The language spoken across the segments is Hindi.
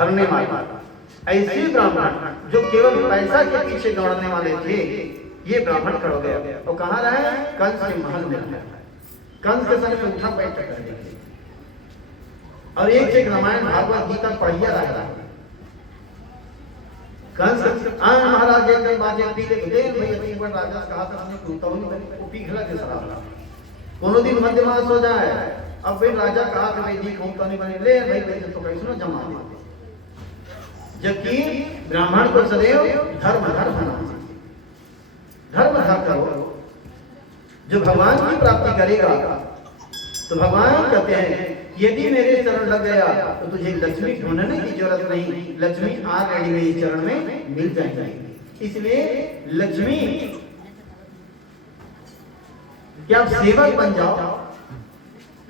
धरने वाले, ऐसे ब्राह्मण जो केवल पैसा के पीछे दौड़ने वाले थे, ये ब्राह्मण खड़ा हो गया और कहाँ रहा? कंस के महल में रहा। कंस के संग में उठा बैठ कर देखे और एक रामायण भागवत गीता पढ़िया रहा। कंस महाराज एक दिन बाजे पीले दे भैया तीन बार राजा कहा था हमने टूटा नहीं बने वो पीघला के शराब कोनो दिन मध्य मास हो जाए। अब फिर राजा कहा कि भाई दी खूंटा नहीं बने ले भाई पैसे तो कैसे जमा दे, जबकि ब्राह्मण को सदैव धर्म होना चाहिए। धर्म करो, जो भगवान की प्राप्ति करेगा तो भगवान कहते हैं यदि मेरे चरण लग गया तो तुझे लक्ष्मी ढूंढने की जरूरत नहीं, लक्ष्मी ऑलरेडी मेरे चरण में मिल जाएगी। इसलिए लक्ष्मी क्या सेवक बन जाओ,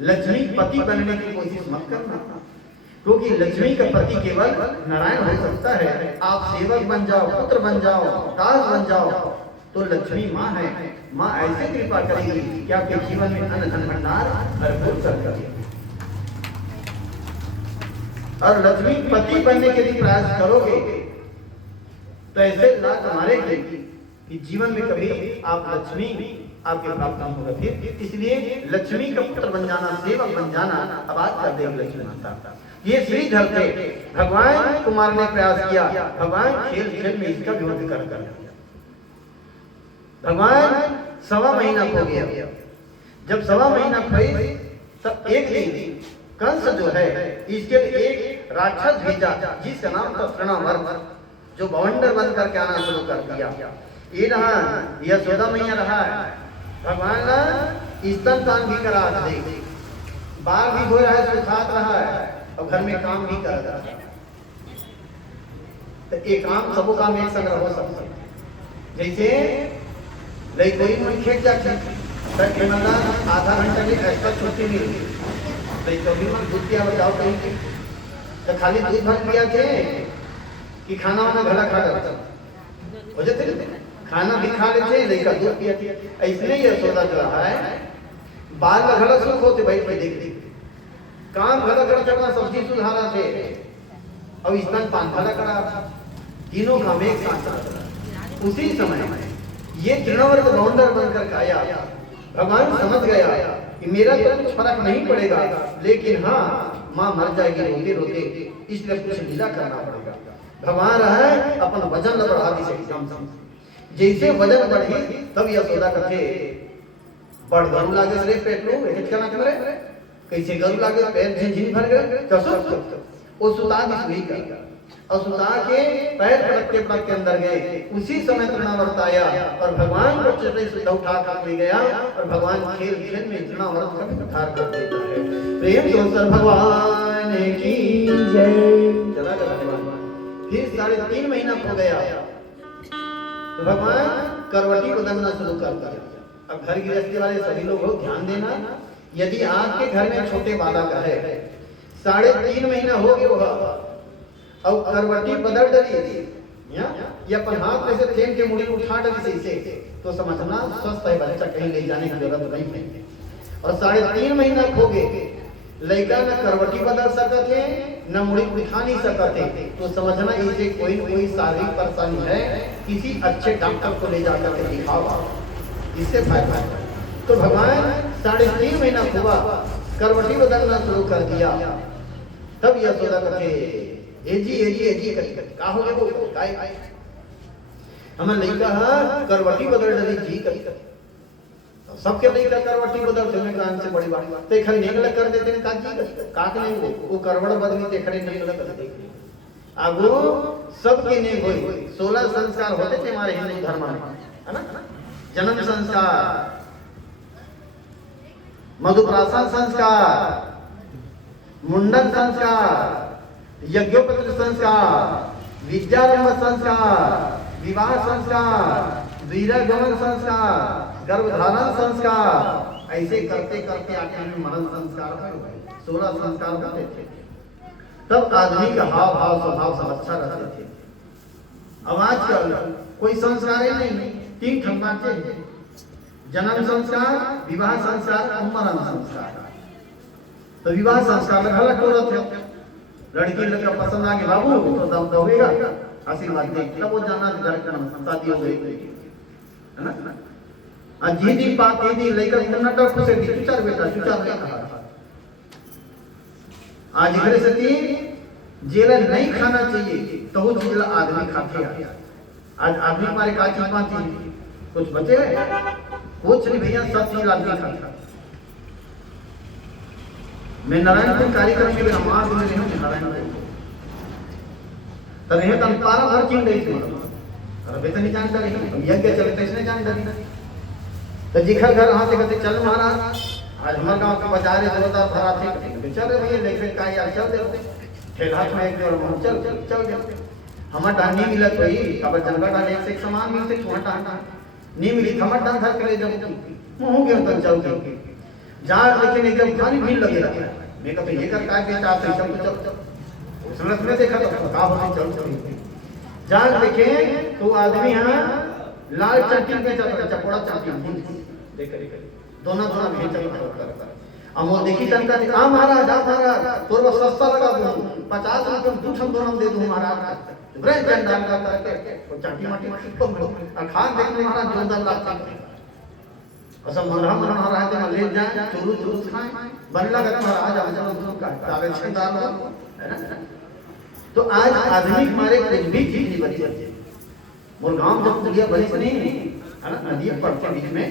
लक्ष्मी पति बनने की कोशिश मत करना, क्योंकि लक्ष्मी का पति केवल नारायण हो सकता है। आप सेवक बन जाओ, पुत्र बन जाओ, दास बन जाओ, तो लक्ष्मी माँ है। माँ ऐसे कृपा करेगी कि आपके जीवन में अन्न धन भंडार भरपूर कर देगी। और लक्ष्मी पति बनने के लिए प्रयास करोगे तो ऐसे लाभ मारेंगे कि जीवन में कभी आप लक्ष्मी आपके प्राप्त नहीं होगा। फिर इसलिए लक्ष्मी का पुत्र बन जाना, सेवक बन जाना अब आज कर देगी लक्ष्मी माता। ये श्रीधर थे, भगवान कुमार ने प्रयास किया, भगवान खेल खेल में इसका विरोध कर दिया। भगवान 1.25 महीना हो गया। जब 1.25 महीना हुए तब एक दिन कंस जो है इसके एक राक्षस भेजा जिसका नाम था तृणावर्त, जो बवंडर बन करके आना शुरू कर दिया। ये रहा यशोदा मैया रहा है, भगवान स्तनपान भी करा दे, बाल भी धो रहा है, सुखात रहा है और घर में काम भी कर रहा है। तो एक काम सबों काम एक संग हो सकता है। जैसे नहीं कोई मन खेत जाते आधा घंटा की एक्स्ट्रा छुट्टी मिली तो कभी मन दूध पिया बताओ कहीं तो खाली दूध भर पिया थे कि खाना वाना घड़ा खा जाता हो जाते, खाना भी खा लेते लेकर दूध पिया थे। ऐसे ही यशोदा जो रहा है बाल का घड़ा सुख होते भाई भाई देख काम घड़ा घड़ा चढ़ना सब्जी सुधारा थे और स्तनपान घड़ा करा, तीनों काम एक साथ। उसी समय ये तृणावर्त बाउंडर बनकर आया। भगवान समझ गया कि मेरा तो कुछ फर्क नहीं पड़ेगा, लेकिन हाँ माँ मर जाएगी रोते रोते, इसलिए कुछ लीला करना पड़ेगा। भगवान रहा अपन वजन बढ़ा दी एकदम से। जैसे वजन बढ़ी तब यशोदा कथे बड़ गरु लागे रे पेट लो क्या करे कैसे गरु लागे पैर झिझिन भर गए कसो वो सुता दी सुई का और सुता के पैर पटकते अंदर गए। उसी समय तृणावर्त आया और भगवान को चटे से उठा कर ले गया और भगवान खेल खेल में तृणावर्त का भी उद्धार कर देता है। प्रेम से सर भगवान की जय। चला फिर 3.5 महीना हो गया तो भगवान करवटी बदलना शुरू कर दिया। अब घर गृहस्थी वाले सभी लोग हो ध्यान देना, यदि आपके घर में छोटे बालक है 3.5 महीना हो गया और करवटी बदल डली या अपन हाथ में से थेम के मुड़ी उठा डली से तो समझना स्वस्थ है बच्चा, कहीं ले जाने की जरूरत नहीं है। और 3.5 महीना हो गए लड़का न करवटी बदल सकते न मुड़ी उठा नहीं सकते तो समझना इसे कोई न कोई शारीरिक परेशानी है, किसी अच्छे डॉक्टर को ले जाकर के दिखाओ, इससे फायदा है। तो भगवान 3.5 महीना हुआ करवटी बदलना शुरू कर दिया। तब यशोदा कहे एजी का हो गया वो काय हमर लइका हां करवटी बदल डली जी कर सबके लइका करवटी बदल से में कान से बड़ी बात ते खन नेगल कर देते का जी काक नहीं वो करवड़ बदली ते खड़े नेगल कर देते आगो सबके ने होई 16 संस्कार होते थे हमारे हिंदू धर्म में, है ना? जन्म संस्कार, मधुप्राशन संस्कार, मुंडन संस्कार, यज्ञोपत्र संस्कार, विद्यारंभ संस्कार, विवाह संस्कार, वीरगमन संस्कार, गर्भधारण संस्कार, ऐसे करते करते आखिर में मरण संस्कार 16 संस्कार होते थे। तब आदमी का हाव भाव स्वभाव सब अच्छा रहते थे। अब आजकल कोई संस्कार ही नहीं, 3 खंडाचे जन्म संस्कार, विवाह संस्कार और मरण संस्कार। तो विवाह संस्कार में अलग हो रहे थे लड़की लड़का पसंद आ गया बाबू तो दम दोगेगा आशीर्वाद दे, तब वो जाना घर का शादी हो गई है ना। आज जीदी बात दीदी लेकर कर्नाटक खुसे दी चुचार बेटा चुचार नहीं कहा। आज घर से जेला नहीं खाना चाहिए तो वो जेला आदमी खाते हैं। आज आदमी हमारे का चीज पाती कुछ बचे कुछ नहीं भैया, सब चीज आदमी खाता। मैं नारायणपुर कार्यक्रम में नमाज में रहूं नारायणपुर तो रहे तन पारा भर चिंग रही थी अरे बेटा नहीं जानता रही यज्ञ चलते इसने जानता नहीं तो जिखर घर हाथ कहते चल महाराज आज हमारे गांव का बाजार है जोरदार भरा थे चल भैया लेके का यार चल दे ठेला में एक जोर चल चल चल दे हमार डांडी मिलत हुई अब जंगल डाले एक से एक सामान मिलते छोटा नहीं मिली हमार डांड धर के ले जाओ मुंह के अंदर चल के जा लेकिन एकदम भारी भीड़ लगे रहा मैं कहते ये कर काय बेटा आप चल चल उसने उसने देखा तो का होने चल चल जा देखे तो आदमी हां लाल चट्टी पे चल चपड़ा चट्टी देख दोनों दोनों भेज चल अमो देखी तनका आ महाराज आ महाराज तोर बस सस्ता लगा दूं 50 रुपए दू ठन दोनों दे दूं महाराज ब्रेक डंडा का करके वो चट्टी माटी कम लो और खान देखने महाराज जोरदार लगता असम मरहा महाराज ने ले जाए चुरू चुरू खाए बन लगा महाराज आ चलो दूर का तावे छंदार है ना। तो आज आदमी हमारे कुछ भी चीज नहीं बची। मुरगांव जब नदियां बनी है ना, नदियां पड़ते बीच में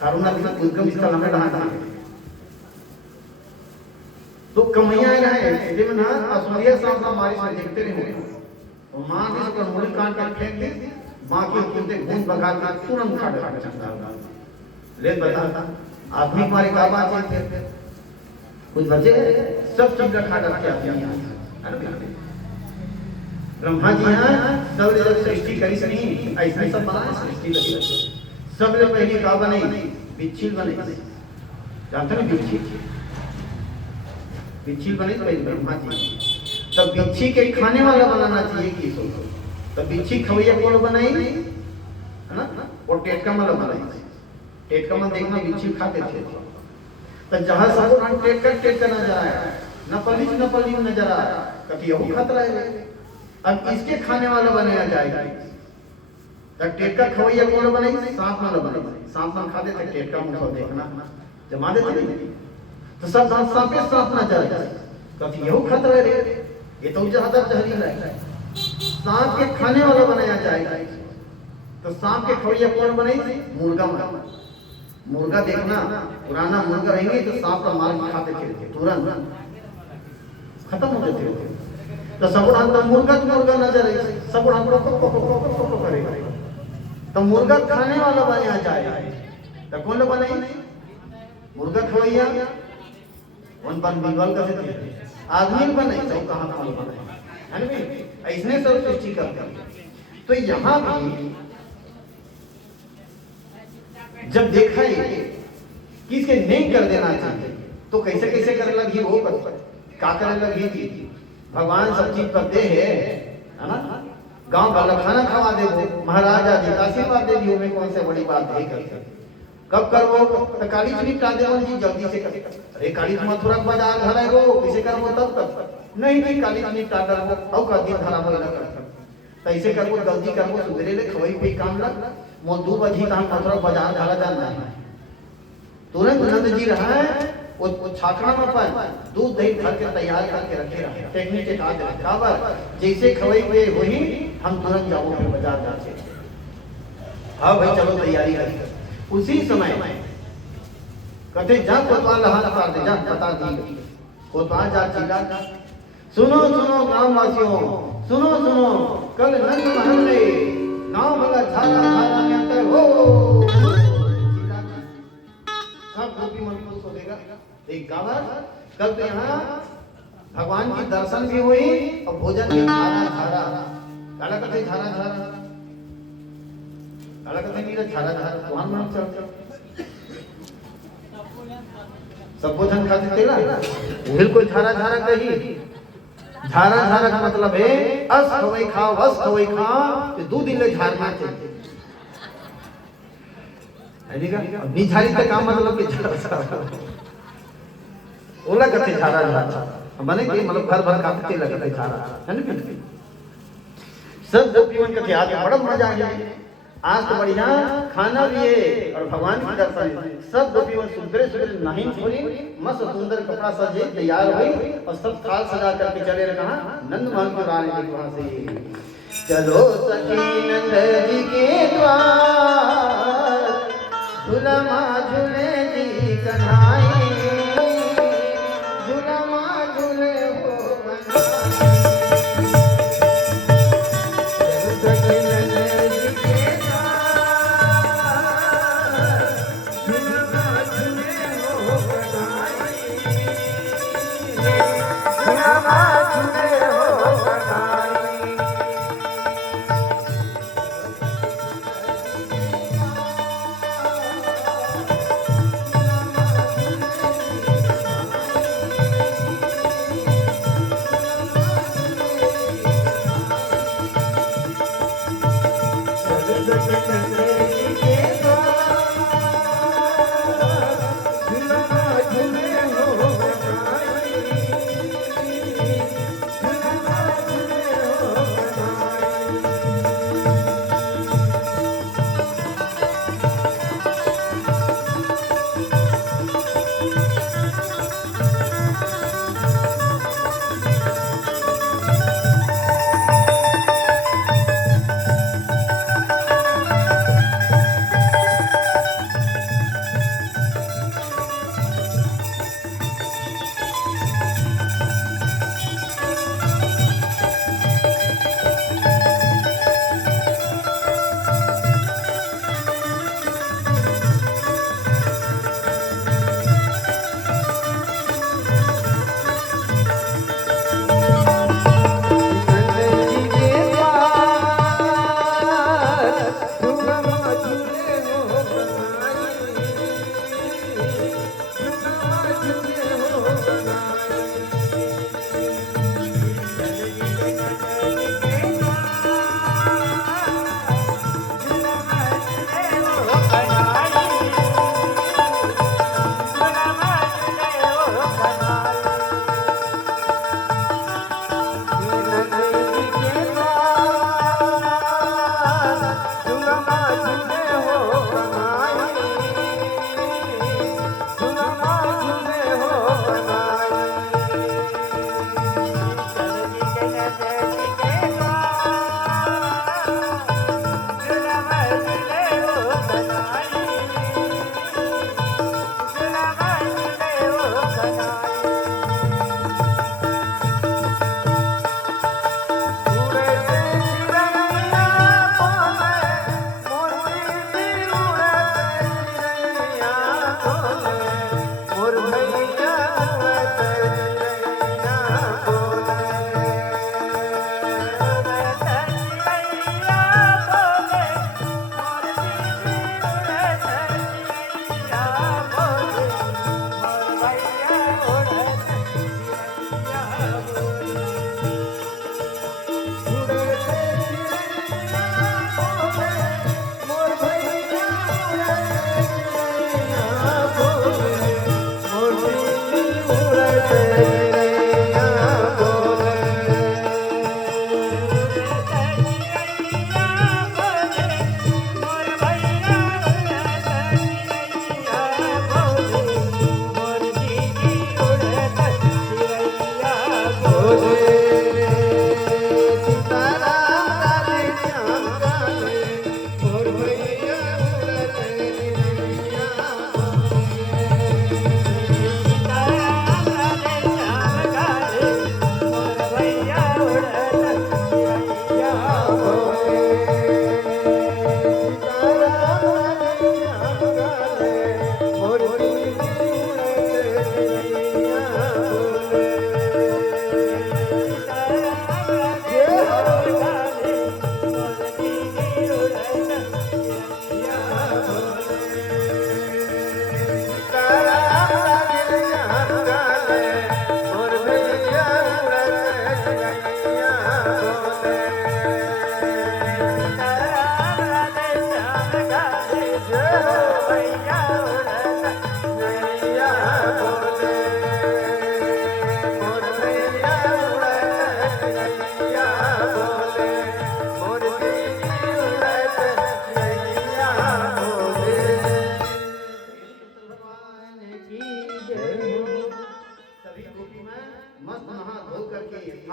खारूना के उद्गम स्थल में रहा तो कमैया रहे जिसमें ना असुरिया साहब का मारी से देखते रहे तो मां ने उसका मुड़ी काट कर फेंक दी बाकी कुत्ते घूम भगा के तुरंत खा गया चंदा ले बता आदमी हमारे का बात है कुछ बचे सब चीज का खा करके आते हैं। ब्रह्मा जी हां सब ने जब सृष्टि करी सनी ऐसे सब बनाए सृष्टि करी सब ने पहले का बनाई बिच्छी बनाई जानते हैं बिच्छी बनाई पहले ब्रह्मा जी तब बिच्छी के खाने वाला बनाना चाहिए कि सोचो तब बिच्छी खवैया कौन बनाई है ना और टेटका वाला बनाई टेटका में देखना बिच्छी खाते थे तो जहां सब टेटका नजर आया नपली नजर आया कभी यही खतरा है। अब इसके खाने वाला बनाया जाएगा तब टेटका खवैया कौन बनाई सांप वाला बनाई सांप में खाते थे टेटका मुंह देखना जमा देते तो सब सांपे सांप ना जाए कभी यही खतरा है ये तो ज्यादा जहरीला है। सांप के खाने वाला बनाया जाएगा तो सांप के खवैया कौन बनाई मुर्गा देखना पुराना मुर्गा रहेंगे तो सांप का मार खाते थे तुरंत खत्म हो जाते तो सब मुर्गा नजर है सब करेगा तो मुर्गा खाने वाला बनाया जाए तो कौन बनाई मुर्गा खवैया उन पर बीबल का आदमी बनाई तो कहां कौन बनाए है ना ऐसने सब सृष्टि करते। तो यहां भी जब देखा है कि इसके नहीं कर देना चाहिए तो कैसे कैसे करे लगी वो का करे लगी थी भगवान सब चीज करते है ना गांव वाला खाना खवा दे वो महाराजा जी आशीर्वाद दे दियो में कौन से बड़ी बात है करते कब कर वो तो काली जी निपटा दे जी जल्दी से कर अरे काली जी मथुरा बाजार घरे रो कैसे कर वो तब तक नहीं नहीं काली जी निपटा कर वो औ का दिन धरा हो ना कर तो ऐसे कर वो गलती कर वो सुधरे ले खवई पे काम लग मो 2 बजे काम मथुरा बाजार घरा जाना है तुरंत नंद जी रहा है वो छाकड़ा में पर दूध दही भर के तैयार करके रखे रहे टेक्निक के साथ बराबर जैसे खवई पे वही हम तुरंत जाओ फिर बाजार जाते हाँ भाई चलो तैयारी करिए उसी समय कहते जा कोतवाल हाथ पार दे जा बता दी कोतवाल जा चिल्ला सुनो सुनो गांव वासियों सुनो सुनो कल नंद महल में गांव वाला झाला झाला में आते हो सब गोपी मन को सो देगा एक गावर कल तो यहाँ भगवान की दर्शन भी हुई और भोजन भी झारा झारा काला कहते झारा झारा काला कहते नीरा झारा झारा वहां नाम चल सब भोजन खाते थे ना बिल्कुल झारा झारा कही झारा झारा का मतलब है अस खवई खाओ वस खवई खाओ तो 2 दिन ले झारना चाहिए निझारी का काम मतलब कि ओला कहते झारा झारा बने कि मतलब भर भर खाते लगते खाना है ना। सब गोपियों का ध्यान बड़ा मजा आ गया। आज तो बढ़िया खाना भी है और भगवान की दर्शन। सब गोपियों सुंदर सुंदर नहीं छोड़ी, मस्त सुंदर कपड़ा सजे तैयार हुई और सब थाल सजा करके चले रहे कहाँ नंद महल की रानी के वहां से। चलो सखी नंद जी के द्वार, झूला माँ झूले जी कन्हाई, झूला माँ झूले हो बनाई। चलो सखी नंद जी के द्वार, झूला माँ झूले हो बनाई, झूला माँ झूले हो बनाई।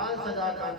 बाल सजा काटे